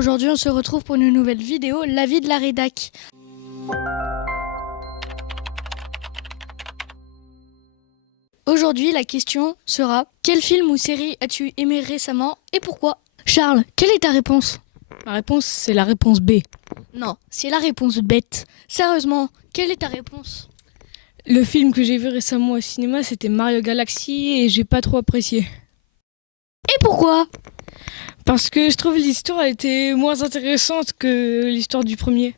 aujourd'hui on se retrouve pour une nouvelle vidéo, la vie de la rédac. Aujourd'hui la question sera, quel film ou série as-tu aimé récemment et pourquoi? Charles, quelle est ta réponse? La réponse, c'est la réponse B. Non, c'est la réponse bête. Sérieusement, quelle est ta réponse? Le film que j'ai vu récemment au cinéma, c'était Mario Galaxy et j'ai pas trop apprécié. Et pourquoi? Parce que je trouve l'histoire elle était moins intéressante que l'histoire du premier.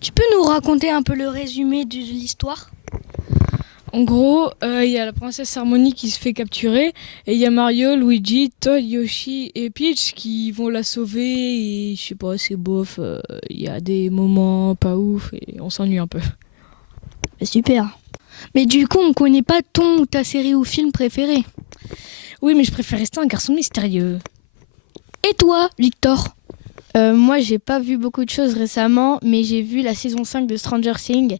Tu peux nous raconter un peu le résumé de l'histoire? En gros, il y a la princesse Harmonie qui se fait capturer et il y a Mario, Luigi, Todd, Yoshi et Peach qui vont la sauver et je sais pas, c'est bof, il y a des moments pas ouf et on s'ennuie un peu. Super. Mais du coup, on connaît pas ton ou ta série ou film préféré. Oui, mais je préfère rester un garçon mystérieux. Et toi, Victor? Moi, j'ai pas vu beaucoup de choses récemment, mais j'ai vu la saison 5 de Stranger Things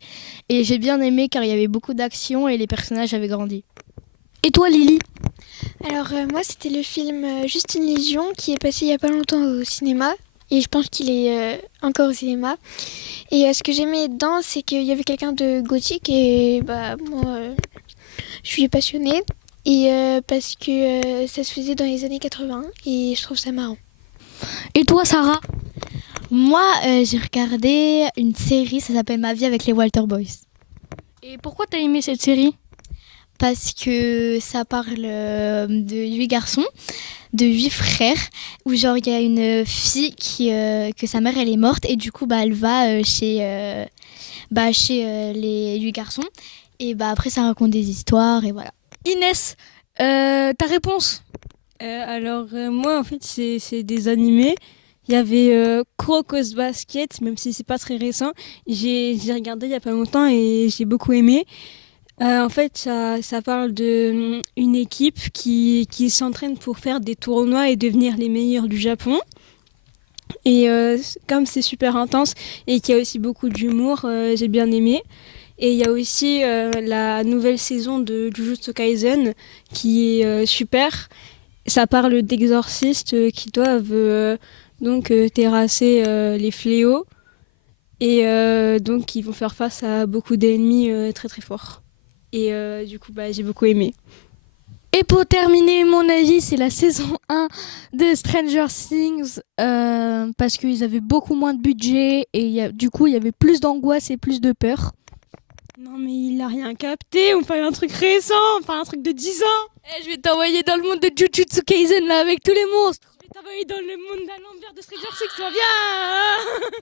et j'ai bien aimé car il y avait beaucoup d'action et les personnages avaient grandi. Et toi, Lily? Alors moi c'était le film Juste une illusion qui est passé il y a pas longtemps au cinéma et je pense qu'il est encore au cinéma. Et ce que j'aimais dedans c'est qu'il y avait quelqu'un de gothique et moi je suis passionnée et parce que ça se faisait dans les années 80 et je trouve ça marrant. Et toi, Sarah? Moi, j'ai regardé une série, ça s'appelle Ma vie avec les Walter Boys. Et pourquoi t'as aimé cette série? Parce que ça parle de 8 garçons, de 8 frères, où genre il y a une fille que sa mère elle est morte et du coup elle va chez les 8 garçons et après ça raconte des histoires et voilà. Inès, ta réponse? Moi en fait c'est des animés. Il y avait Crocos Basket, même si c'est pas très récent. J'ai regardé il y a pas longtemps et j'ai beaucoup aimé. En fait, ça parle d'une équipe qui s'entraîne pour faire des tournois et devenir les meilleurs du Japon. Et comme c'est super intense et qu'il y a aussi beaucoup d'humour, j'ai bien aimé. Et il y a aussi la nouvelle saison de Jujutsu Kaisen qui est super. Ça parle d'exorcistes qui doivent terrasser les fléaux. Et donc ils vont faire face à beaucoup d'ennemis très très forts. Et du coup, j'ai beaucoup aimé. Et pour terminer, mon avis, c'est la saison 1 de Stranger Things parce qu'ils avaient beaucoup moins de budget et du coup, il y avait plus d'angoisse et plus de peur. Non mais il a rien capté, on parle d'un truc récent, on parle d'un truc de 10 ans. Je vais t'envoyer dans le monde de Jujutsu Kaisen là avec tous les monstres. Je vais t'envoyer dans le monde d'un envers de Stranger Things, ça va bien.